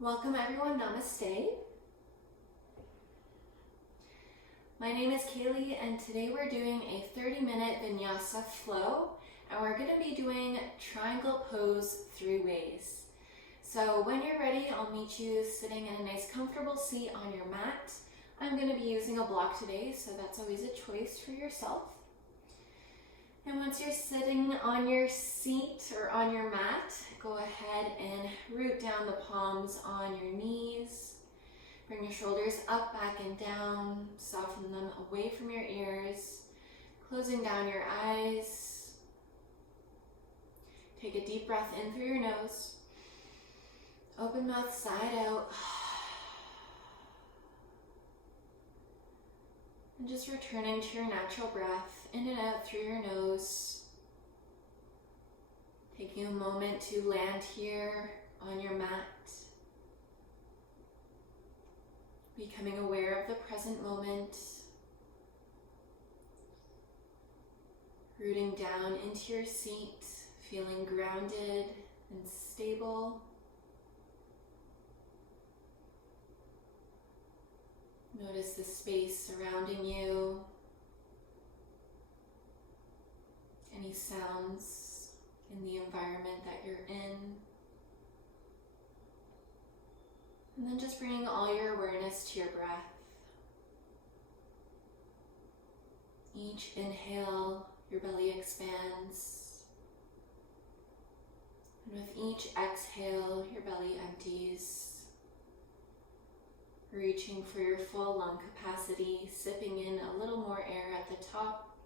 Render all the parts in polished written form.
Welcome everyone, Namaste. My name is Kaylee and today we're doing a 30-minute Vinyasa flow and we're going to be doing triangle pose 3 ways. So when you're ready, I'll meet you sitting in a nice comfortable seat on your mat. I'm going to be using a block today, so that's always a choice for yourself. And once you're sitting on your seat or on your mat, go ahead and root down the palms on your knees. Bring your shoulders up, back, and down. Soften them away from your ears. Closing down your eyes. Take a deep breath in through your nose. Open mouth, side out. And just returning to your natural breath, in and out through your nose. Taking a moment to land here on your mat. Becoming aware of the present moment. Rooting down into your seat, feeling grounded and stable. Notice the space surrounding you. Any sounds in the environment that you're in. And then just bringing all your awareness to your breath. Each inhale, your belly expands. And with each exhale, your belly empties. Reaching for your full lung capacity, sipping in a little more air at the top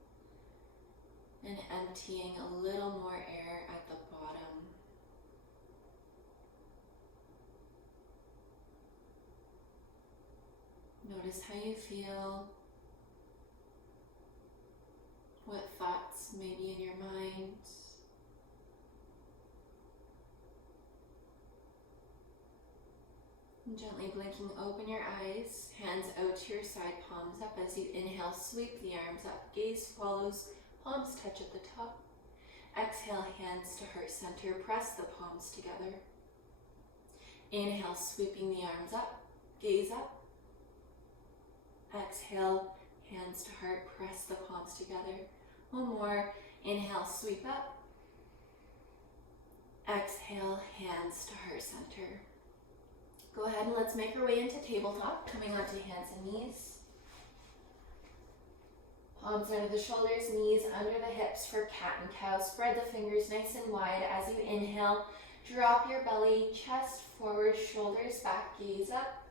and emptying a little more air at the bottom. Notice how you feel, what thoughts may be in your mind. And gently blinking open your eyes, hands out to your side, palms up as you inhale, sweep the arms up, gaze follows, palms touch at the top. Exhale, hands to heart center, press the palms together. Inhale, sweeping the arms up, gaze up. Exhale, hands to heart, press the palms together. One more, inhale, sweep up. Exhale, hands to heart center. Go ahead and let's make our way into tabletop, coming onto hands and knees. Palms under the shoulders, knees under the hips for cat and cow. Spread the fingers nice and wide as you inhale. Drop your belly, chest forward, shoulders back, gaze up.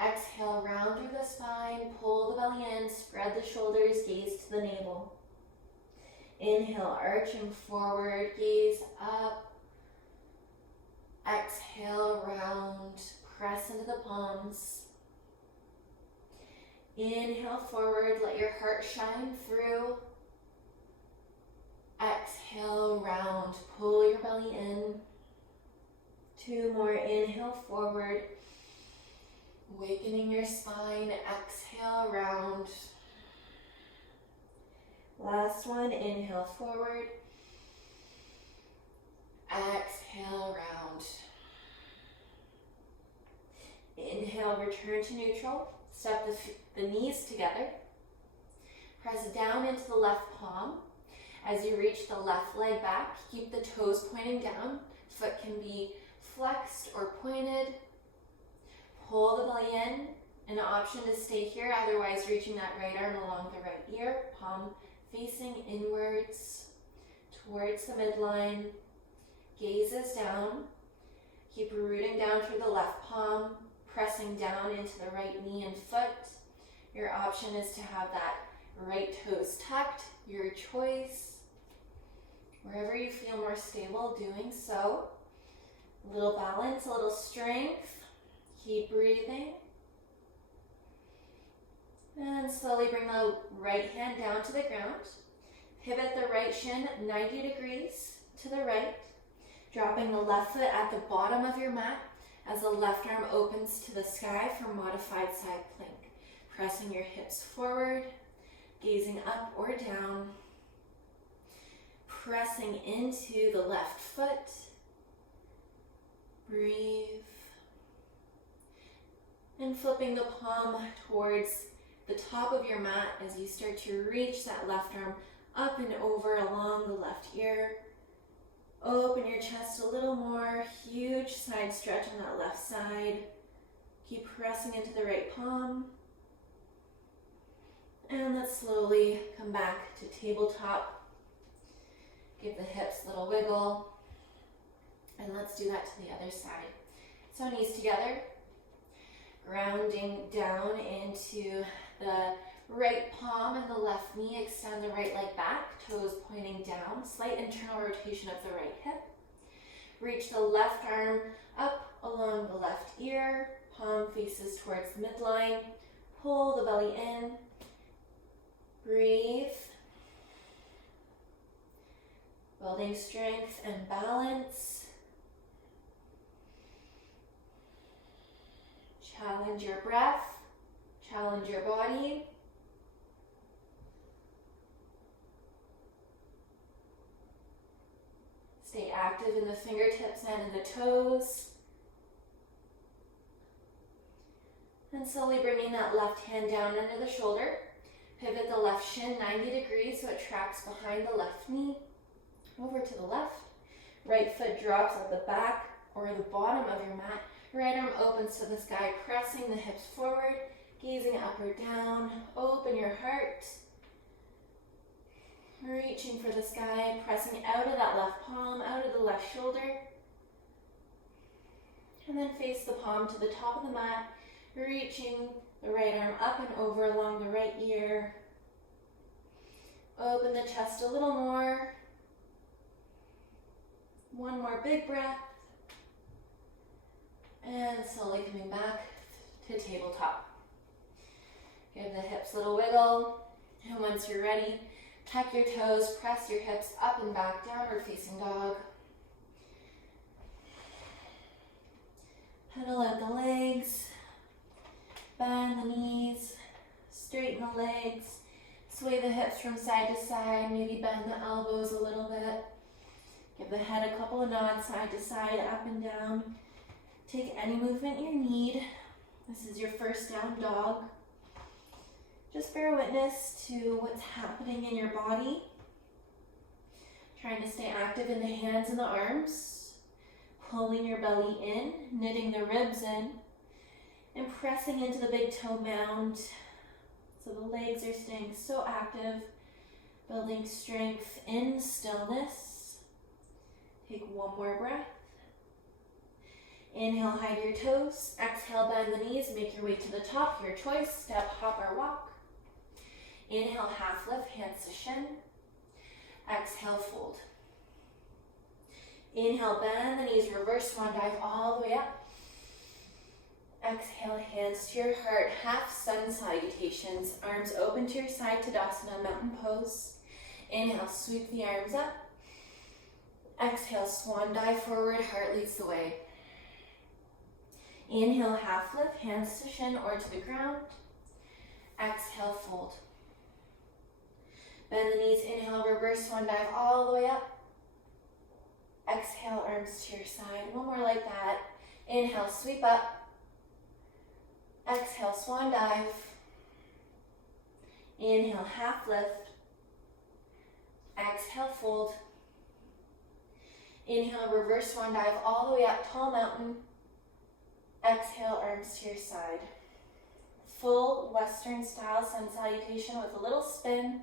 Exhale, round through the spine, pull the belly in, spread the shoulders, gaze to the navel. Inhale, arching forward, gaze up. Exhale, round, press into the palms. Inhale forward, let your heart shine through. Exhale, round, pull your belly in. 2 more, inhale forward, awakening your spine. Exhale, round. Last one, inhale forward. Exhale, round. Inhale, return to neutral. Step the knees together. Press down into the left palm. As you reach the left leg back, keep the toes pointing down. Foot can be flexed or pointed. Pull the belly in. An option to stay here, otherwise reaching that right arm along the right ear. Palm facing inwards towards the midline. Gazes down. Keep rooting down through the left palm, pressing down into the right knee and foot. Your option is to have that right toes tucked, your choice. Wherever you feel more stable, doing so. A little balance, a little strength. Keep breathing. And slowly bring the right hand down to the ground. Pivot the right shin 90 degrees to the right. Dropping the left foot at the bottom of your mat as the left arm opens to the sky for modified side plank. Pressing your hips forward, gazing up or down. Pressing into the left foot. Breathe. And flipping the palm towards the top of your mat as you start to reach that left arm up and over along the left ear. Open your chest a little more. Huge side stretch on that left side. Keep pressing into the right palm. And let's slowly come back to tabletop. Give the hips a little wiggle. And let's do that to the other side. So knees together. Grounding down into the right palm and the left knee. Extend the right leg back, toes pointing down. Slight internal rotation of the right hip. Reach the left arm up along the left ear. Palm faces towards the midline. Pull the belly in. Breathe. Building strength and balance. Challenge your breath. Challenge your body. Stay active in the fingertips and in the toes. And slowly bringing that left hand down under the shoulder. Pivot the left shin 90 degrees so it tracks behind the left knee. Over to the left. Right foot drops at the back or the bottom of your mat. Right arm opens to the sky, pressing the hips forward, gazing up or down. Open your heart. Reaching for the sky, pressing out of that left palm, out of the left shoulder. And then face the palm to the top of the mat, reaching the right arm up and over along the right ear. Open the chest a little more. One more big breath. And slowly coming back to tabletop. Give the hips a little wiggle. And once you're ready, tuck your toes, press your hips up and back, downward facing dog. Pedal out the legs. Bend the knees. Straighten the legs. Sway the hips from side to side. Maybe bend the elbows a little bit. Give the head a couple of nods side to side, up and down. Take any movement you need. This is your first down dog. Just bear witness to what's happening in your body. Trying to stay active in the hands and the arms. Pulling your belly in, knitting the ribs in, and pressing into the big toe mound. So the legs are staying so active, building strength in stillness. Take one more breath. Inhale, hide your toes. Exhale, bend the knees. Make your way to the top. Your choice, step, hop, or walk. Inhale, half lift, hands to shin. Exhale, fold. Inhale, bend the knees, reverse swan dive all the way up. Exhale, hands to your heart, half sun salutations. Arms open to your side, Tadasana, mountain pose. Inhale, sweep the arms up. Exhale, swan dive forward, heart leads the way. Inhale, half lift, hands to shin or to the ground. Exhale, fold. Bend the knees, inhale, reverse swan dive all the way up. Exhale, arms to your side. One more like that. Inhale, sweep up. Exhale, swan dive. Inhale, half lift. Exhale, fold. Inhale, reverse swan dive all the way up, tall mountain. Exhale, arms to your side. Full Western style sun salutation with a little spin.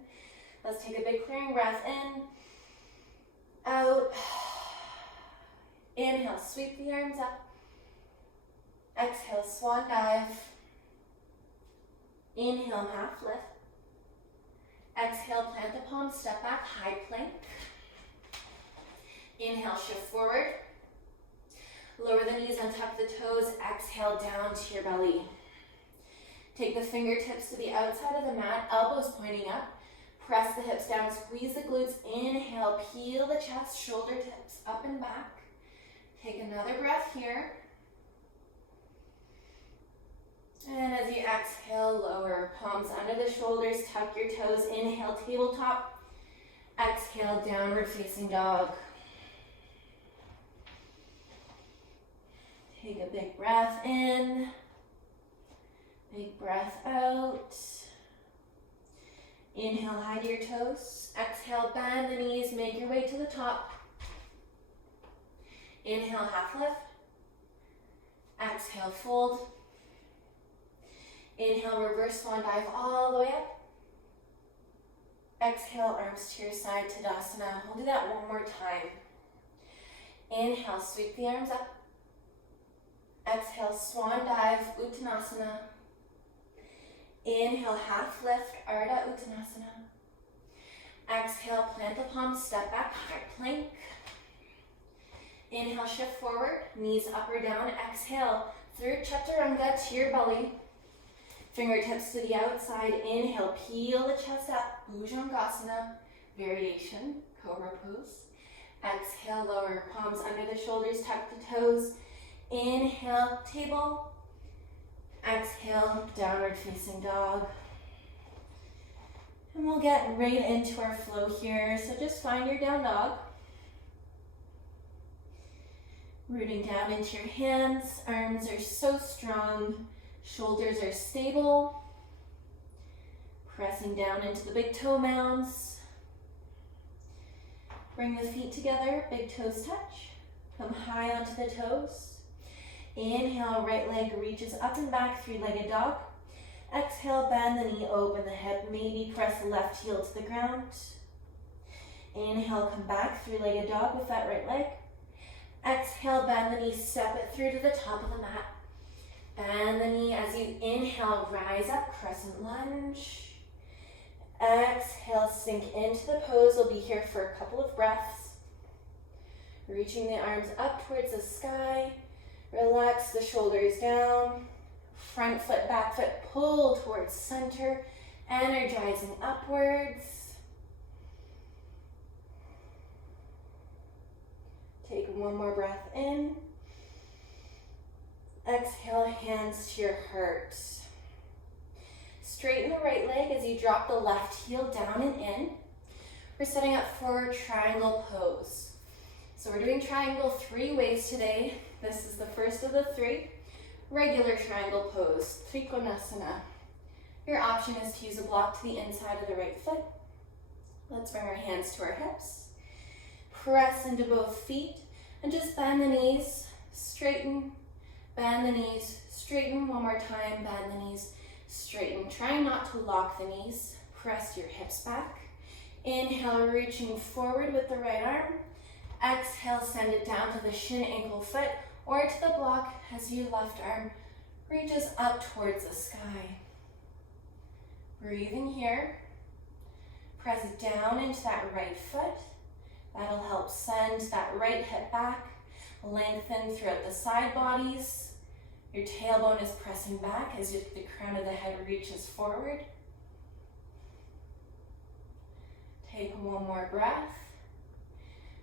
Let's take a big clearing breath in, out. Inhale, sweep the arms up. Exhale, swan dive. Inhale, half lift. Exhale, plant the palms, step back, high plank. Inhale, shift forward. Lower the knees and tuck the toes. Exhale, down to your belly. Take the fingertips to the outside of the mat, elbows pointing up. Press the hips down, squeeze the glutes. Inhale, peel the chest, shoulder tips up and back. Take another breath here. And as you exhale, lower palms under the shoulders, tuck your toes. Inhale, tabletop. Exhale, downward facing dog. Take a big breath in. Big breath out. Inhale, high to your toes. Exhale, bend the knees, make your way to the top. Inhale, half lift. Exhale, fold. Inhale, reverse swan dive all the way up. Exhale, arms to your side, Tadasana. We'll do that one more time. Inhale, sweep the arms up. Exhale, swan dive, Uttanasana. Inhale, half lift, Ardha Uttanasana. Exhale, plant the palms, step back, high plank. Inhale, shift forward, knees up or down. Exhale, third chaturanga to your belly. Fingertips to the outside. Inhale, peel the chest up, Bhujangasana, variation, cobra pose. Exhale, lower your palms under the shoulders, tuck the toes. Inhale, table. Exhale, downward facing dog. And we'll get right into our flow here. So just find your down dog. Rooting down into your hands. Arms are so strong. Shoulders are stable. Pressing down into the big toe mounds. Bring the feet together, big toes touch. Come high onto the toes. Inhale, right leg reaches up and back, three-legged dog. Exhale, bend the knee, open the hip, maybe press the left heel to the ground. Inhale, come back, three-legged dog with that right leg. Exhale, bend the knee, step it through to the top of the mat. Bend the knee as you inhale, rise up, crescent lunge. Exhale, sink into the pose. We'll be here for a couple of breaths. Reaching the arms up towards the sky. Relax the shoulders down. Front foot, back foot, pull towards center. Energizing upwards. Take one more breath in. Exhale, hands to your heart. Straighten the right leg as you drop the left heel down and in. We're setting up for triangle pose. So we're doing triangle 3 ways today. This is the first of the 3. Regular triangle pose, trikonasana. Your option is to use a block to the inside of the right foot. Let's bring our hands to our hips. Press into both feet and just bend the knees, straighten, bend the knees, straighten. One more time, bend the knees, straighten. Try not to lock the knees. Press your hips back. Inhale, reaching forward with the right arm. Exhale, send it down to the shin, ankle, foot, or to the block as your left arm reaches up towards the sky. Breathing here. Press down into that right foot. That'll help send that right hip back. Lengthen throughout the side bodies. Your tailbone is pressing back as the crown of the head reaches forward. Take one more breath.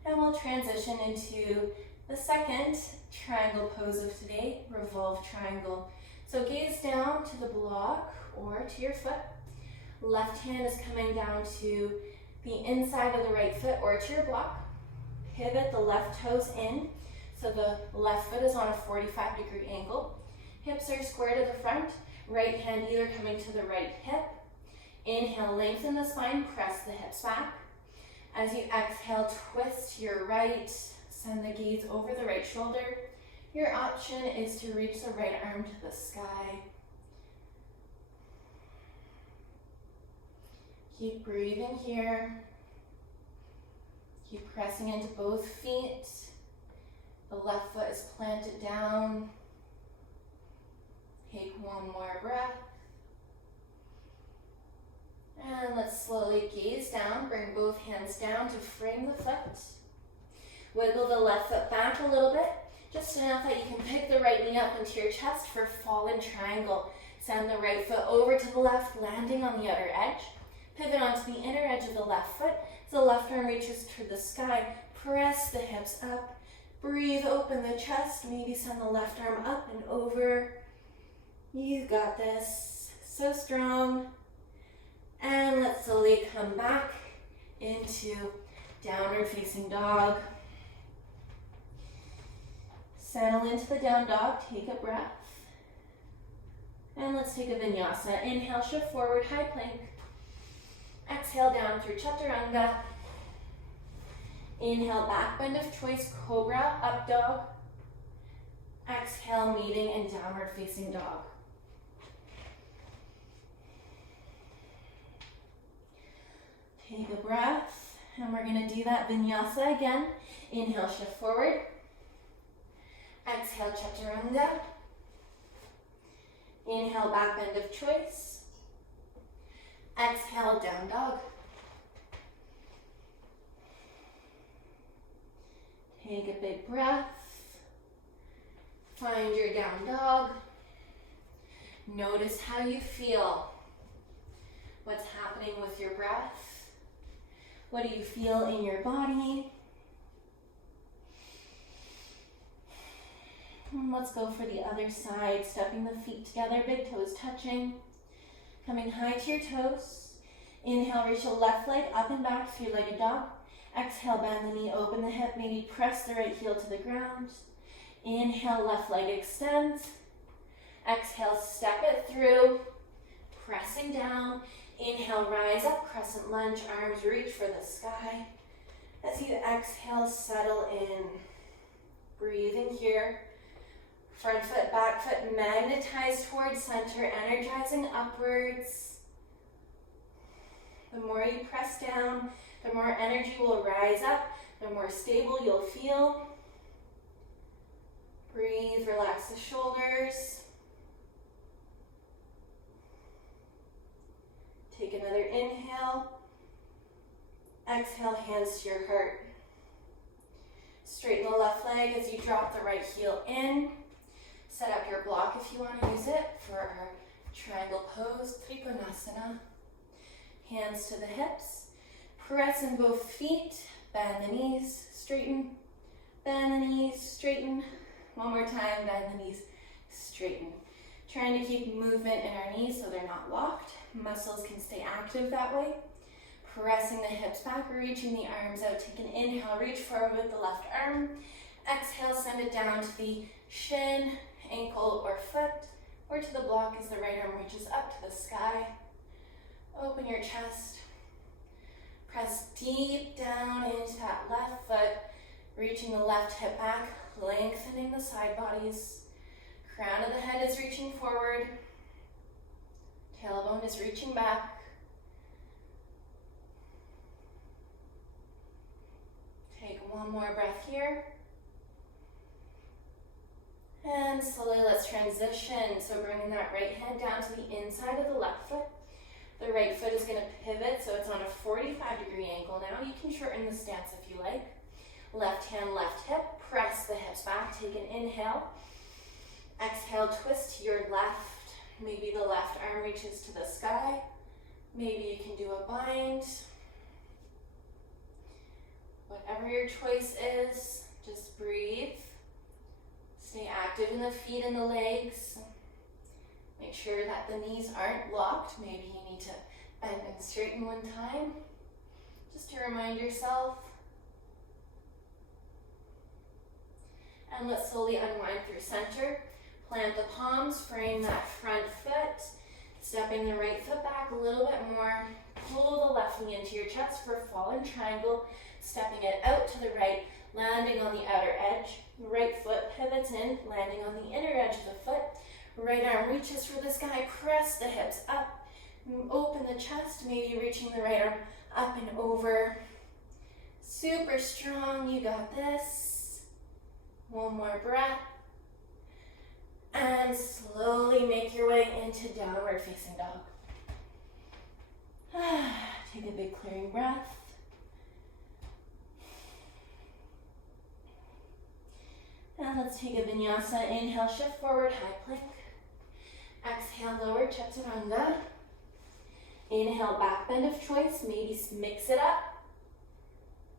And we'll transition into the second triangle pose of today, revolved triangle. So gaze down to the block or to your foot. Left hand is coming down to the inside of the right foot or to your block. Pivot the left toes in. So the left foot is on a 45-degree angle. Hips are square to the front. Right hand either coming to the right hip. Inhale, lengthen the spine, press the hips back. As you exhale, twist to your right. Send the gaze over the right shoulder. Your option is to reach the right arm to the sky. Keep breathing here. Keep pressing into both feet. The left foot is planted down. Take one more breath. And let's slowly gaze down. Bring both hands down to frame the foot. Wiggle the left foot back a little bit, just enough that you can pick the right knee up into your chest for fallen triangle. Send the right foot over to the left, landing on the outer edge. Pivot onto the inner edge of the left foot. As the left arm reaches to the sky, press the hips up. Breathe, open the chest. Maybe send the left arm up and over. You got this. So strong. And let's slowly come back into downward facing dog. Settle into the down dog, take a breath. And let's take a vinyasa. Inhale, shift forward, high plank. Exhale down through chaturanga. Inhale, back bend of choice, cobra, up dog. Exhale, meeting and downward facing dog. Take a breath, and we're gonna do that vinyasa again. Inhale, shift forward. Exhale, chaturanga. Inhale, back bend of choice. Exhale, down dog. Take a big breath. Find your down dog. Notice how you feel. What's happening with your breath? What do you feel in your body? And let's go for the other side, stepping the feet together, big toes touching. Coming high to your toes. Inhale, reach the left leg up and back, three-legged dog. Exhale, bend the knee, open the hip, maybe press the right heel to the ground. Inhale, left leg extends. Exhale, step it through, pressing down. Inhale, rise up, crescent lunge, arms reach for the sky. As you exhale, settle in. Breathing here. Front foot, back foot, magnetize towards center, energizing upwards. The more you press down, the more energy will rise up, the more stable you'll feel. Breathe, relax the shoulders. Take another inhale. Exhale, hands to your heart. Straighten the left leg as you drop the right heel in. Set up your block if you want to use it for our triangle pose, trikonasana. Hands to the hips. Press in both feet. Bend the knees, straighten. Bend the knees, straighten. One more time, bend the knees, straighten. Trying to keep movement in our knees so they're not locked. Muscles can stay active that way. Pressing the hips back, reaching the arms out. Take an inhale, reach forward with the left arm. Exhale, send it down to the shin, ankle, or foot, or to the block as the right arm reaches up to the sky. Open your chest. Press deep down into that left foot, reaching the left hip back, lengthening the side bodies. Crown of the head is reaching forward. Tailbone is reaching back. Take one more breath here. And slowly let's transition. So bringing that right hand down to the inside of the left foot. The right foot is going to pivot, so it's on a 45-degree angle now. You can shorten the stance if you like. Left hand, left hip. Press the hips back. Take an inhale. Exhale, twist to your left. Maybe the left arm reaches to the sky. Maybe you can do a bind. Whatever your choice is, just breathe. Stay active in the feet and the legs. Make sure that the knees aren't locked. Maybe you need to bend and straighten one time, just to remind yourself. And let's slowly unwind through center. Plant the palms, frame that front foot, stepping the right foot back a little bit more. Pull the left knee into your chest for fallen triangle, stepping it out to the right, landing on the outer edge. Right foot pivots in, landing on the inner edge of the foot. Right arm reaches for the sky, press the hips up, open the chest, maybe reaching the right arm up and over. Super strong, you got this. One more breath. And slowly make your way into downward facing dog. Take a big clearing breath. And let's take a vinyasa. Inhale, shift forward, high plank. Exhale, lower chaturanga. Inhale, back bend of choice. Maybe mix it up.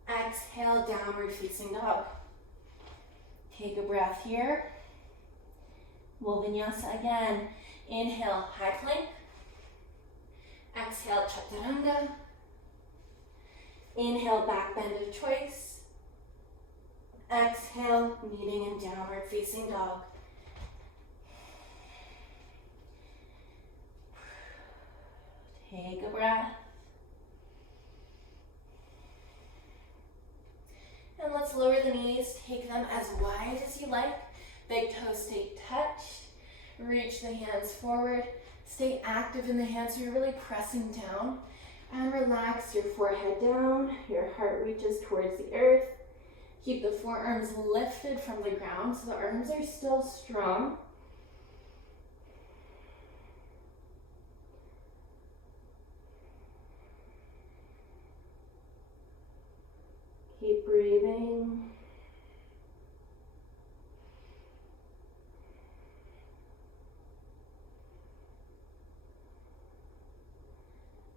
Exhale, downward facing dog. Take a breath here. We'll vinyasa again. Inhale, high plank. Exhale, chaturanga. Inhale, back bend of choice. Exhale, meeting in downward facing dog. Take a breath. And let's lower the knees, take them as wide as you like. Big toes stay touched. Reach the hands forward. Stay active in the hands so you're really pressing down. And relax your forehead down. Your heart reaches towards the earth. Keep the forearms lifted from the ground so the arms are still strong. Keep breathing.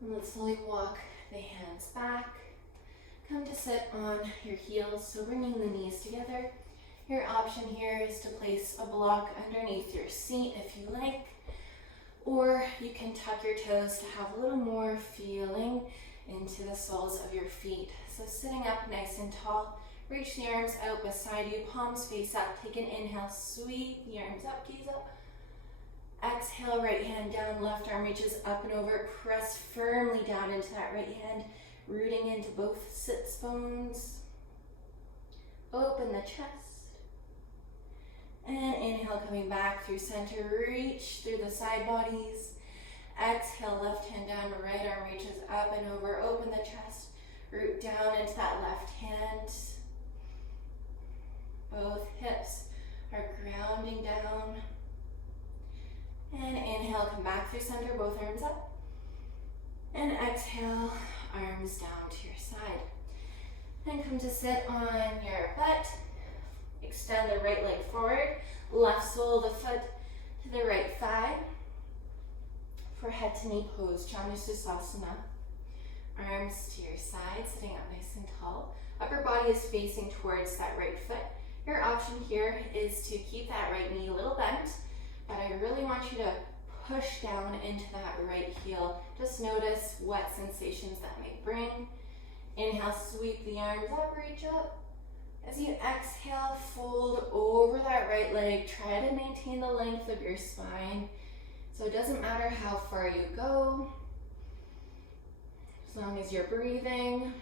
And let's slowly walk the hands back. Come to sit on your heels, so bringing the knees together. Your option here is to place a block underneath your seat if you like, or you can tuck your toes to have a little more feeling into the soles of your feet. So sitting up nice and tall, reach the arms out beside you, palms face up. Take an inhale, sweep the arms up, gaze up. Exhale, right hand down, left arm reaches up and over. Press firmly down into that right hand, rooting into both sits bones. Open the chest. And inhale, coming back through center, reach through the side bodies. Exhale, left hand down, right arm reaches up and over. Open the chest, root down into that left hand. Both hips are grounding down. And inhale, come back through center, both arms up. And exhale, arms down to your side. And come to sit on your butt. Extend the right leg forward, left sole of the foot to the right thigh. For head to knee pose, Chandrasana. Arms to your side, sitting up nice and tall. Upper body is facing towards that right foot. Your option here is to keep that right knee a little bent, but I really want you to push down into that right heel. Just notice what sensations that may bring. Inhale, sweep the arms up, reach up. As you exhale, fold over that right leg. Try to maintain the length of your spine. So it doesn't matter how far you go, as long as you're breathing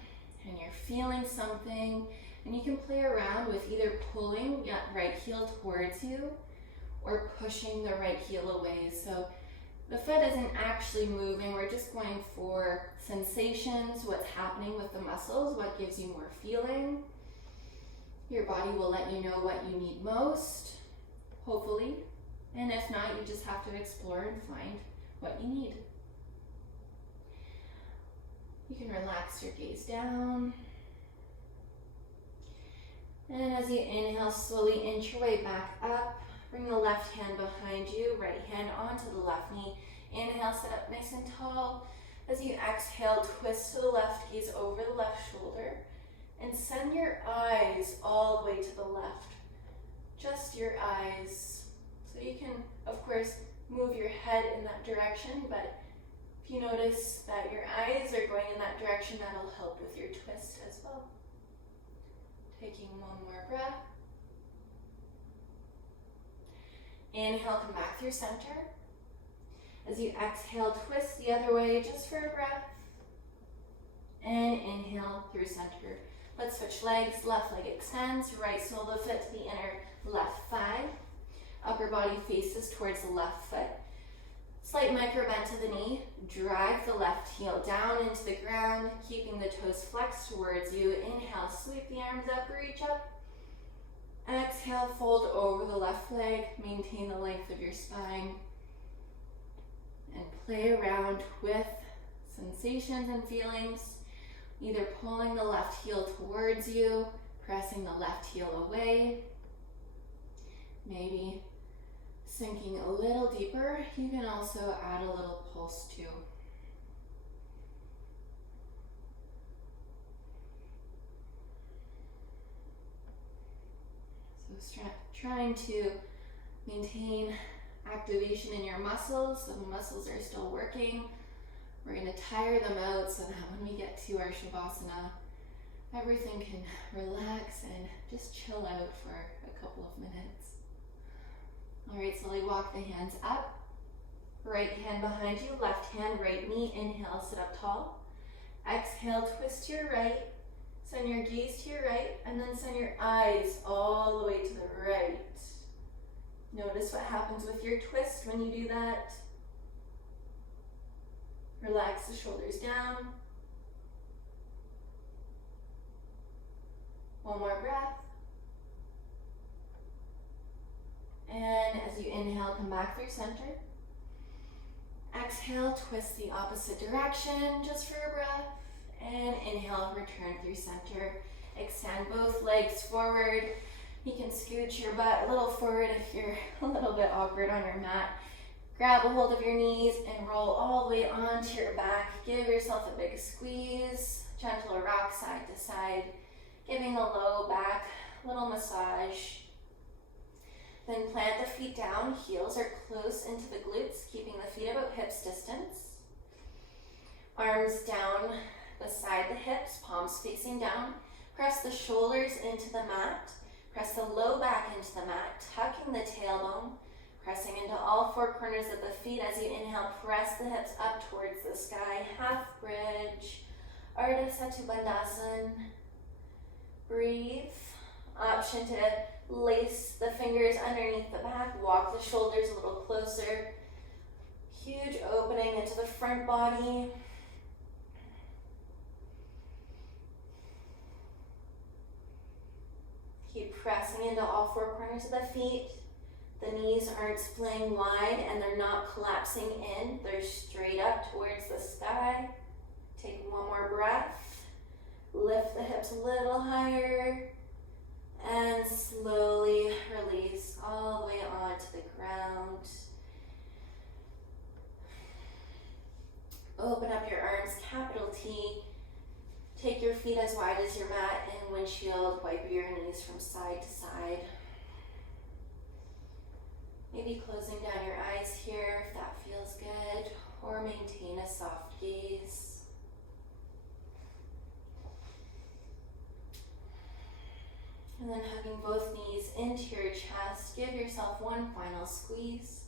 and you're feeling something. And you can play around with either pulling that right heel towards you or pushing the right heel away. So the foot isn't actually moving, we're just going for sensations, what's happening with the muscles, what gives you more feeling. Your body will let you know what you need most, hopefully. And if not, you just have to explore and find what you need. You can relax your gaze down. And as you inhale, slowly inch your way back up. Bring the left hand behind you, right hand onto the left knee. Inhale, sit up nice and tall. As you exhale, twist to the left, gaze over the left shoulder. And send your eyes all the way to the left. Just your eyes. So you can, of course, move your head in that direction, but if you notice that your eyes are going in that direction, that'll help with your twist as well. Taking one more breath. Inhale, come back through center. As you exhale, twist the other way just for a breath. And inhale through center. Let's switch legs. Left leg extends, right sole of the foot to the inner left thigh. Upper body faces towards the left foot. Slight micro bend to the knee. Drive the left heel down into the ground, keeping the toes flexed towards you. Inhale, sweep the arms up, reach up. Exhale, fold over the left leg. Maintain the length of your spine. And play around with sensations and feelings. Either pulling the left heel towards you, pressing the left heel away. Maybe sinking a little deeper. You can also add a little pulse too. So trying to maintain activation in your muscles. So the muscles are still working. We're going to tire them out so that when we get to our Shavasana, everything can relax and just chill out for a couple of minutes. All right, slowly walk the hands up, Right hand behind you, left hand, right knee. Inhale, sit up tall. Exhale, twist to your right. Send your gaze to your right, and then send your eyes all the way to the right. Notice what happens with your twist when you do that. Relax the shoulders down. One more breath. And as you inhale, come back through center. Exhale, twist the opposite direction just for a breath. And inhale, return through center. Extend both legs forward. You can scoot your butt a little forward if you're a little bit awkward on your mat. Grab a hold of your knees and roll all the way onto your back. Give yourself a big squeeze. Gentle rock side to side. Giving the low back a little massage. Then plant the feet down. Heels are close into the glutes, keeping the feet about hips distance. Arms down beside the hips, palms facing down. Press the shoulders into the mat. Press the low back into the mat, tucking the tailbone. Pressing into all four corners of the feet as you inhale, press the hips up towards the sky. Half bridge, Ardha Bandhasan. Breathe. Option to lace the fingers underneath the back, walk the shoulders a little closer. Huge opening into the front body. Keep pressing into all four corners of the feet. The knees aren't splaying wide and they're not collapsing in. They're straight up towards the sky. Take one more breath. Lift the hips a little higher. And slowly release all the way onto the ground. Open up your arms, capital T. Take your feet as wide as your mat and windshield. Wipe your knees from side to side. Maybe closing down your eyes here if that feels good, or maintain a soft gaze. And then hugging both knees into your chest, give yourself one final squeeze.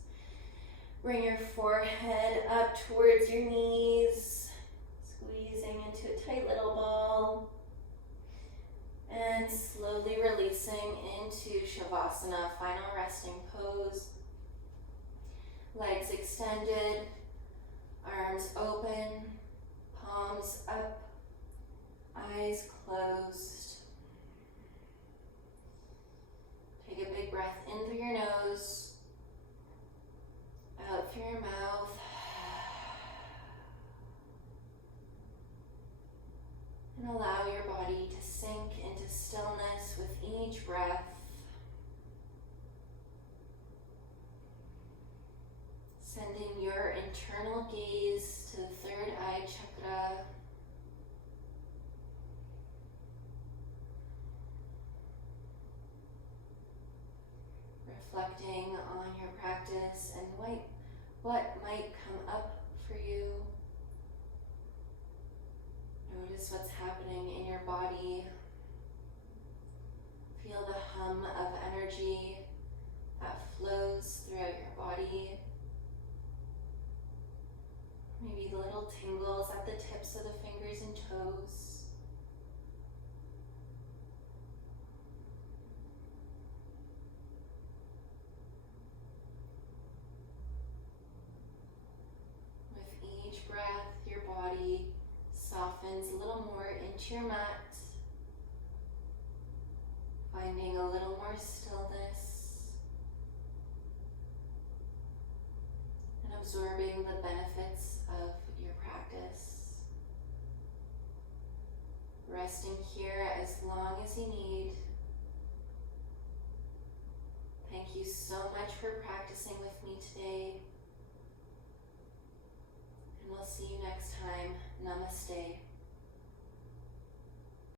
Bring your forehead up towards your knees, squeezing into a tight little ball. And slowly releasing into Shavasana, final resting pose. Legs extended, arms open, palms up, eyes closed. Take a big breath in through your nose, out through your mouth. And allow your body to sink into stillness with each breath. Sending your internal gaze to the third eye chakra. Reflecting on your practice and what might come up for you. Notice what's happening in your body. Feel the hum of energy that flows throughout your body. Maybe little tingles at the tips of the fingers and toes. With each breath, your body softens a little more into your mat, finding a little more stillness and absorbing the benefits of your practice. Resting here as long as you need. Thank you so much for practicing with me today. And we'll see you next time. Namaste.